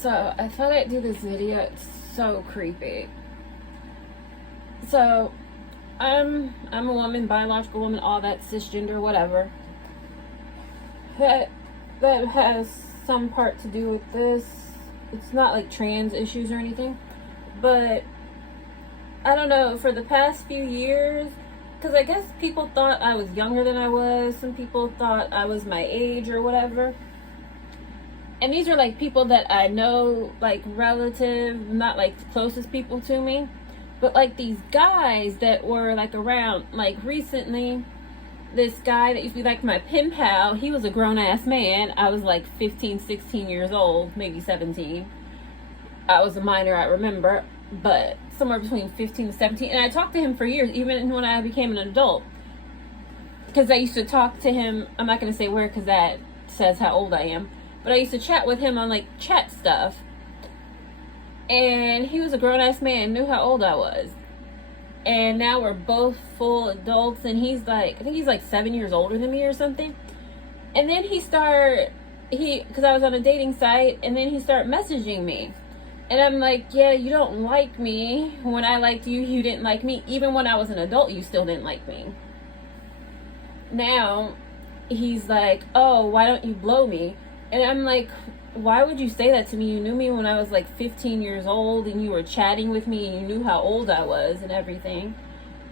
So I thought I'd do this video. It's so creepy. So I'm a woman, biological woman, all that, cisgender, whatever. That has some part to do with this. It's not like trans issues or anything, but I don't know, for the past few years, because I guess people thought I was younger than I was. Some people thought I was my age or whatever. And these are like people that I know, like relative, not like the closest people to me, but like these guys that were like around, like recently. This guy that used to be like my pen pal, he was a grown-ass man. I was like 15, 16 years old, maybe 17. I was a minor, I remember, but somewhere between 15 and 17. And I talked to him for years, even when I became an adult. Because I used to talk to him, I'm not going to say where because that says how old I am. But I used to chat with him on like chat stuff. And he was a grown-ass man, knew how old I was. And now we're both full adults, and he's like, I think he's like 7 years older than me or something. And then because I was on a dating site, and then he started messaging me. And I'm like, yeah, you don't like me. When I liked you, you didn't like me. Even when I was an adult, you still didn't like me. Now, he's like, oh, why don't you blow me? And I'm like, why would you say that to me? You knew me when I was like 15 years old, and you were chatting with me, and you knew how old I was and everything.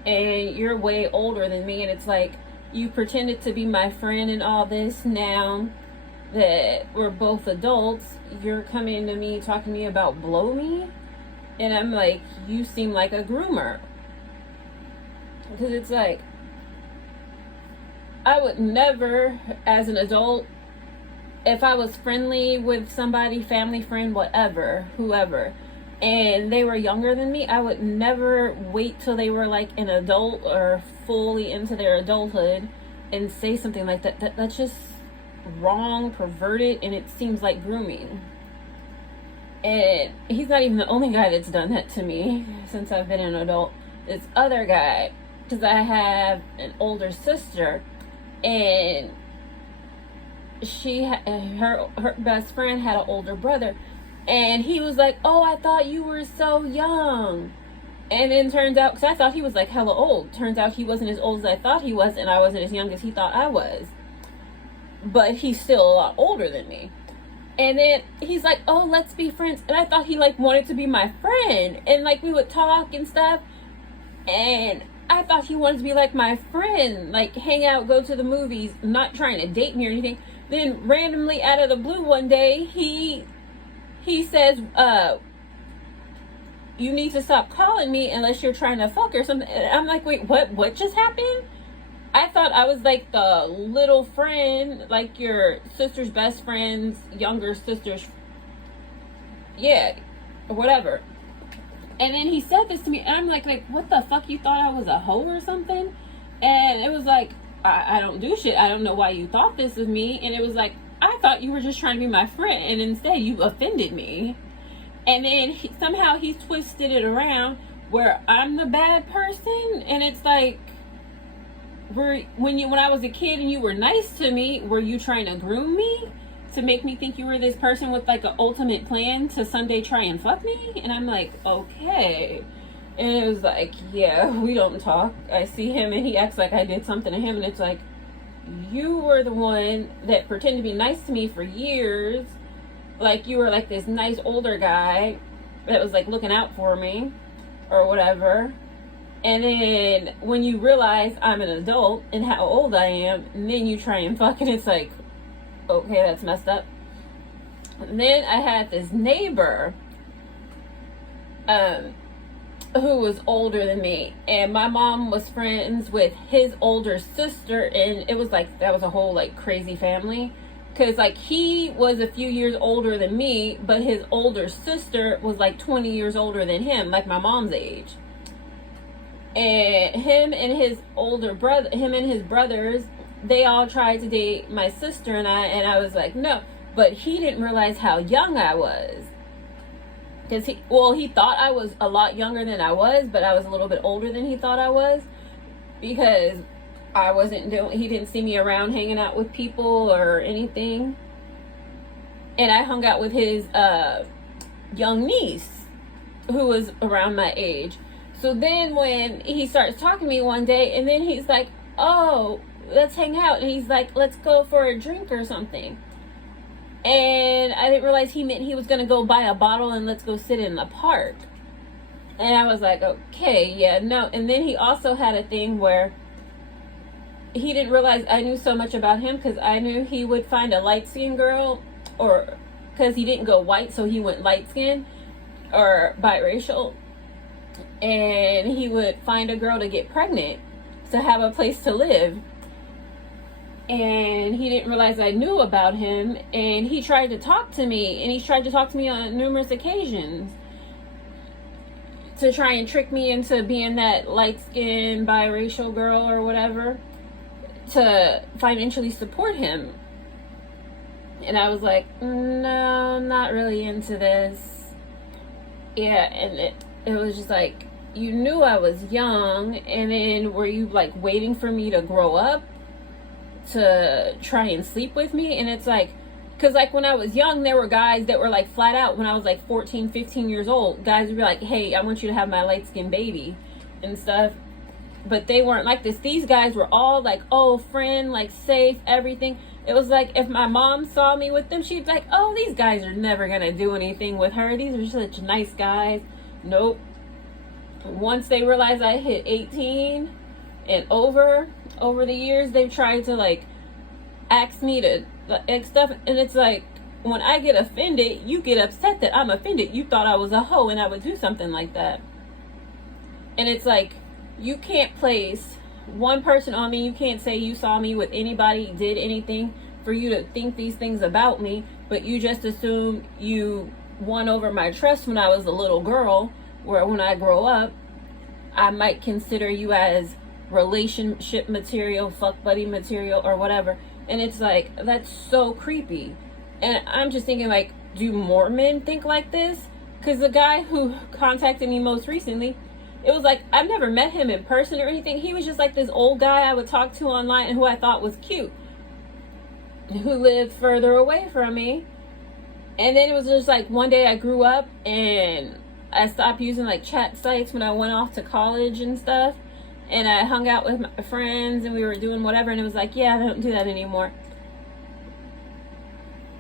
And you're way older than me, and it's like, you pretended to be my friend and all this. Now that we're both adults, you're coming to me talking to me about blow me? And I'm like, you seem like a groomer. Because it's like, I would never, as an adult, if I was friendly with somebody, family, friend, whatever, whoever, and they were younger than me, I would never wait till they were like an adult or fully into their adulthood and say something like that. That's just wrong, perverted, and it seems like grooming. And he's not even the only guy that's done that to me since I've been an adult. This other guy, because I have an older sister, and her best friend had an older brother, and he was like, oh, I thought you were so young. And then turns out, because I thought he was like hella old, turns out he wasn't as old as I thought he was, and I wasn't as young as he thought I was, but he's still a lot older than me. And then he's like, oh, let's be friends. And I thought he like wanted to be my friend, and like we would talk and stuff, and I thought he wanted to be like my friend, like hang out, go to the movies, not trying to date me or anything. Then randomly out of the blue one day, he says, you need to stop calling me unless you're trying to fuck or something. And I'm like, wait, what just happened? I thought I was like the little friend, like your sister's best friend's younger sister's, yeah, or whatever. And then he said this to me, and I'm like, what the fuck? You thought I was a hoe or something? And it was like, I don't do shit. I don't know why you thought this of me. And it was like, I thought you were just trying to be my friend, and instead you offended me. And then somehow he twisted it around where I'm the bad person. And it's like, when I was a kid and you were nice to me, were you trying to groom me to make me think you were this person with like an ultimate plan to someday try and fuck me? And I'm like, okay. And it was like, yeah, we don't talk. I see him and he acts like I did something to him, and it's like, you were the one that pretended to be nice to me for years, like you were like this nice older guy that was like looking out for me or whatever. And then when you realize I'm an adult and how old I am, and then you try and fuck, and it's like, okay, that's messed up. And then I had this neighbor who was older than me, and my mom was friends with his older sister, and it was like, that was a whole like crazy family, because like he was a few years older than me, but his older sister was like 20 years older than him, like my mom's age. And him and his brothers, they all tried to date my sister and I was like, no. But he didn't realize how young I was. Because he thought I was a lot younger than I was, but I was a little bit older than he thought I was. Because he didn't see me around hanging out with people or anything. And I hung out with his young niece who was around my age. So then when he starts talking to me one day, and then he's like, oh, let's hang out. And he's like, let's go for a drink or something. And I didn't realize he meant he was going to go buy a bottle and let's go sit in the park. And I was like, okay, yeah, no. And then he also had a thing where he didn't realize I knew so much about him, because I knew he would find a light-skinned girl, or because he didn't go white, so he went light-skinned or biracial. And he would find a girl to get pregnant to have a place to live. And he didn't realize I knew about him, and he tried to talk to me, and he's tried to talk to me on numerous occasions to try and trick me into being that light-skinned biracial girl or whatever, to financially support him. And I was like, no, I'm not really into this. Yeah, and it was just like, you knew I was young, and then were you like waiting for me to grow up to try and sleep with me? And it's like, because like when I was young, there were guys that were like flat out, when I was like 14, 15 years old, guys would be like, hey, I want you to have my light-skinned baby and stuff. But they weren't like this. These guys were all like, oh, friend, like safe, everything. It was like, if my mom saw me with them, she'd be like, oh, these guys are never gonna do anything with her. These are such nice guys. Nope. Once they realized I hit 18 and over the years, they've tried to like ask me to like stuff. And it's like, when I get offended, you get upset that I'm offended. You thought I was a hoe and I would do something like that. And it's like, you can't place one person on me. You can't say you saw me with anybody, did anything for you to think these things about me, but you just assume you won over my trust when I was a little girl, where when I grow up, I might consider you as relationship material, fuck buddy material, or whatever. And it's like, that's so creepy. And I'm just thinking, like, do more men think like this? Because the guy who contacted me most recently, it was like, I've never met him in person or anything. He was just like this old guy I would talk to online and who I thought was cute, who lived further away from me. And then it was just like, one day I grew up and I stopped using like chat sites when I went off to college and stuff. And I hung out with my friends and we were doing whatever. And it was like, yeah, I don't do that anymore.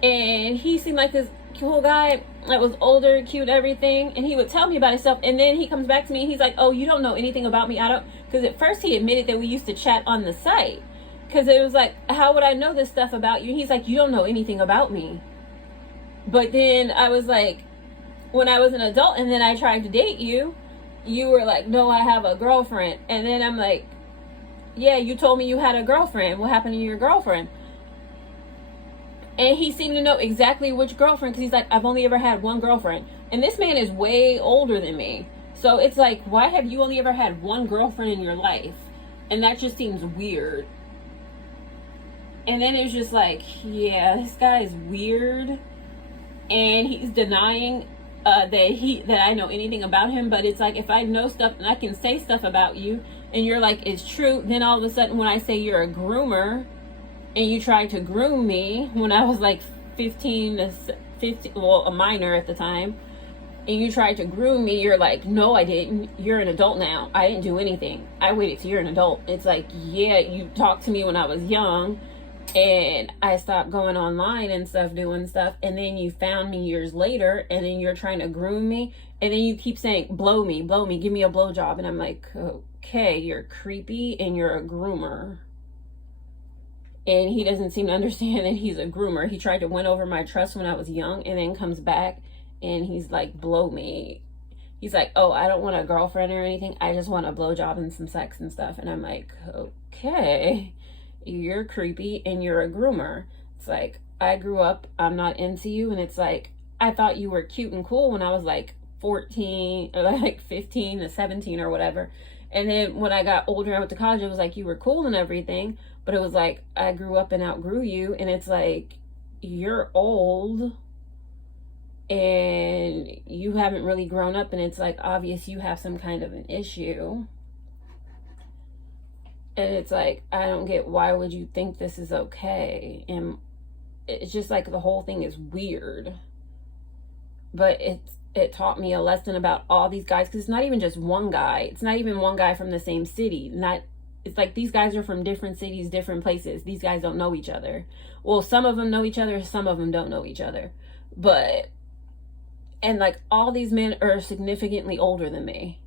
And he seemed like this cool guy that was older, cute, everything, and he would tell me about himself. And then he comes back to me and he's like, oh, you don't know anything about me. I don't, because at first he admitted that we used to chat on the site, because it was like, how would I know this stuff about you? And he's like, you don't know anything about me. But then I was like, when I was an adult and then I tried to date you, you were like, no, I have a girlfriend. And then I'm like, yeah, you told me you had a girlfriend. What happened to your girlfriend? And he seemed to know exactly which girlfriend, because he's like, I've only ever had one girlfriend. And this man is way older than me. So it's like, why have you only ever had one girlfriend in your life? And that just seems weird. And then it was just like, yeah, this guy is weird. And he's denying that I know anything about him. But it's like, if I know stuff and I can say stuff about you and you're like, it's true, then all of a sudden when I say you're a groomer, and you tried to groom me when I was like 15 to 15, well, a minor at the time, and you tried to groom me, you're like, no, I didn't. You're an adult now. I didn't do anything. I waited till you're an adult. It's like, yeah, you talked to me when I was young, and I stopped going online and stuff, doing stuff, and then you found me years later, and then you're trying to groom me, and then you keep saying, blow me, give me a blowjob, and I'm like, okay, you're creepy, and you're a groomer. And he doesn't seem to understand that he's a groomer. He tried to win over my trust when I was young, and then comes back and he's like, blow me. He's like, oh, I don't want a girlfriend or anything. I just want a blowjob and some sex and stuff. And I'm like, okay, you're creepy and you're a groomer. It's like, I grew up, I'm not into you. And it's like, I thought you were cute and cool when I was like 14 or like 15 to 17 or whatever. And then when I got older and I went to college, it was like, you were cool and everything. But it was like, I grew up and outgrew you. And it's like, you're old and you haven't really grown up. And it's like, obvious you have some kind of an issue. And it's like, I don't get, why would you think this is okay? And it's just like, the whole thing is weird. but it taught me a lesson about all these guys, because it's not even just one guy. It's not even one guy from the same city. Not It's like these guys are from different cities, different places. These guys don't know each other. Well, some of them know each other, some of them don't know each other. But, and like all these men are significantly older than me.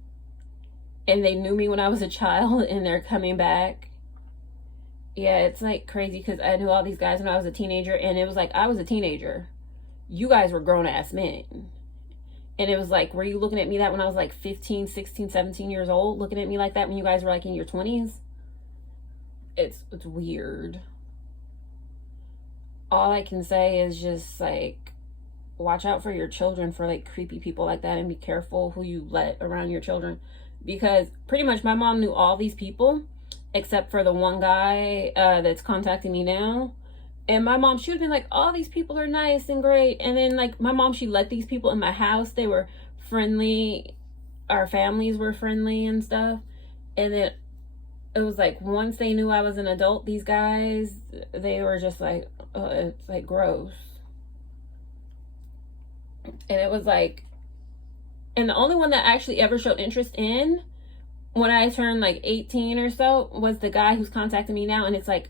And they knew me when I was a child, and they're coming back. Yeah, it's like crazy, because I knew all these guys when I was a teenager, and it was like I was a teenager. You guys were grown ass men. And it was like, were you looking at me that when I was like 15, 16, 17 years old? Looking at me like that when you guys were like in your 20s? It's weird. All I can say is just like, watch out for your children for like creepy people like that, and be careful who you let around your children. Because pretty much my mom knew all these people except for the one guy that's contacting me now. And my mom, she would have been like, all these people are nice and great. And then like my mom, she let these people in my house. They were friendly. Our families were friendly and stuff. And then it was like, once they knew I was an adult, these guys, they were just like, oh, it's like gross. And it was like, and the only one that actually ever showed interest in when I turned like 18 or so was the guy who's contacting me now. And it's like,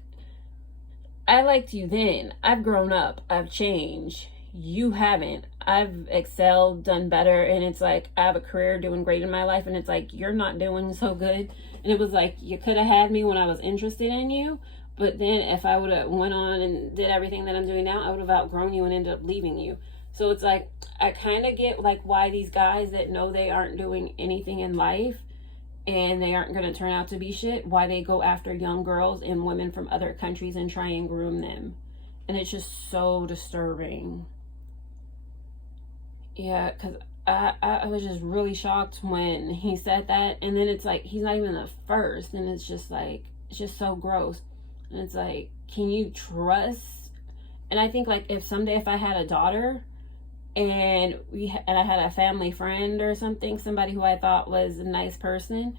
I liked you then. I've grown up. I've changed. You haven't. I've excelled, done better. And it's like, I have a career doing great in my life. And it's like, you're not doing so good. And it was like, you could have had me when I was interested in you. But then if I would have went on and did everything that I'm doing now, I would have outgrown you and ended up leaving you. So it's like, I kind of get like why these guys that know they aren't doing anything in life and they aren't going to turn out to be shit, why they go after young girls and women from other countries and try and groom them. And it's just so disturbing. Yeah, because I was just really shocked when he said that. And then it's like, he's not even the first. And it's just like, it's just so gross. And it's like, can you trust? And I think like if someday if I had a daughter and I had a family friend or something, somebody who I thought was a nice person,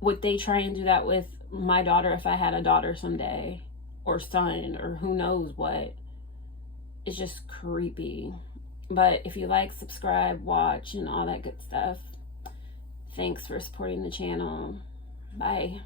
would they try and do that with my daughter if I had a daughter someday, or son, or who knows what? It's just creepy. But if you like, subscribe, watch, and all that good stuff. Thanks for supporting the channel. Bye.